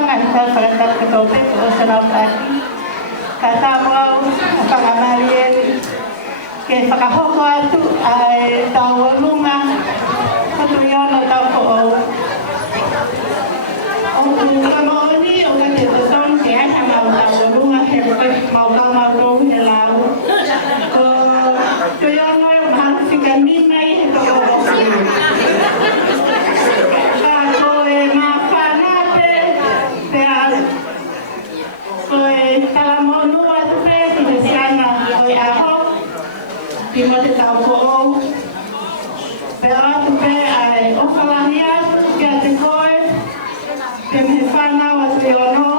Tauolunga i tau whakatat katopetu o Sanautaki. Ka tāmau a whakamarieri ke whakahoko atu ai Tauolunga o Tuiono tau ko'ou. O kamaoni o ka te tatong ke aia mau Tauolunga he mau tau he lau. O Tuiono e mahana whika ninai he toko rosi. Ka koe mā whanate pea koe talamonua tupe ki te siana koe aho. Timote tau ko'ou. Pea atu pe ai okalahi atu kia te koe. Te mehe Fanau a Tuiono.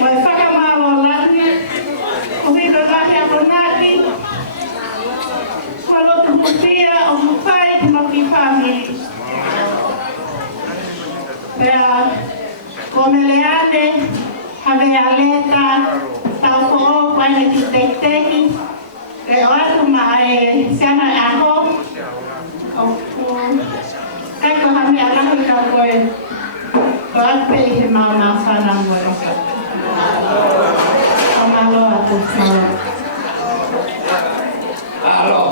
Mai whakamalo lati. O hito lahi a konati. Kua lotu Votea o mupai te maki whamiri. Pea ko meleane have aleta tau ko'ou waina ki tekteki. E o atu ma e siana e aho. Kai ko hami alahi ka koe. Ko atu pe he mau nā whanau moe. O malo atu malo. Alo.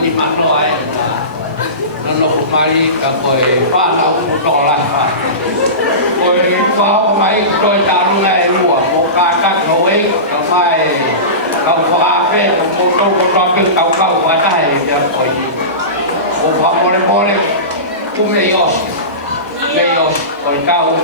di mana ai. Nano kumari koi Fanau tolak. Koi kau mai koi Tauolunga lua moka tak noi kai kau fafe moto moto kau patai ya koi. O pa mole kume yo. Leyo koi kau